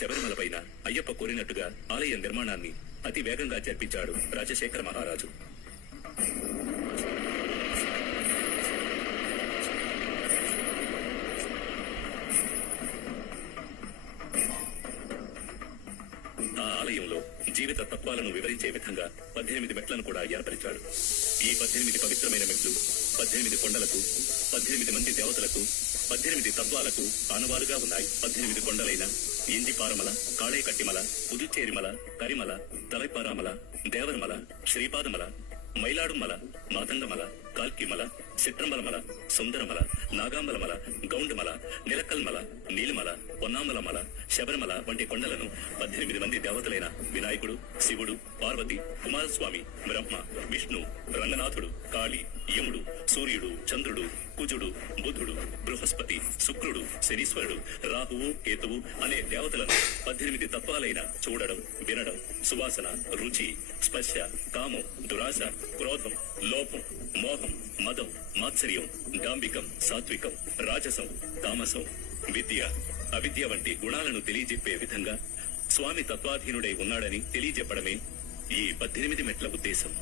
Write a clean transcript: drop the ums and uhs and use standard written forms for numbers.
శబరిమలపైన అయ్యప్ప కోరినట్టుగా ఆలయ నిర్మాణాన్ని అతి వేగంగా జరిపించాడు రాజశేఖర మహారాజు. ఆ ఆలయంలో జీవిత తత్వాలను వివరించే విధంగా 18 మెట్లను కూడా ఏర్పరిచాడు. ఈ 18 పవిత్రమైన మెట్లు 18 కొండలకు, 18 మంది దేవతలకు, 18 తత్వాలకు ఆనవాలుగా ఉన్నాయి. 18 కొండలైన ఇంజిపారమల, కాళేకట్టిమల, పుదుచ్చేరిమల, కరిమల, తలైపారామల, దేవరమల, శ్రీపాదమల, మైలాడుమల, మాతంగమల, కాల్కిమల, చిత్రంబలమల, సుందరమల, నాగాంబలమల, గౌండమల, నిలకల్మల, నీలిమల, పొన్నామలమల, శబరిమల వంటి కొండలను 18 మంది దేవతలైన వినాయకుడు, శివుడు, పార్వతి, కుమారస్వామి, బ్రహ్మ, విష్ణు, రంగనాథుడు, కాళి, యముడు, సూర్యుడు, చంద్రుడు, కుజుడు, బుధుడు, బృహస్పతి, శుక్రుడు, శనీశ్వరుడు, రాహువు, కేతువు అనే దేవతలను 18 తత్వాలైన చూడడం, వినడం, సువాసన, రుచి, స్పర్శ, కామం, దురాశ, క్రోధం, లోభం, మోహం, మదం, మాత్సర్యం, డాంబికం, సాత్వికం, రాజసం, తామసం, విద్య, అవిద్య వంటి గుణాలను తెలియజెప్పే విధంగా స్వామి తత్వాధీనుడై ఉన్నాడని తెలియజెప్పడమే ఈ 18 మెట్ల ఉద్దేశం.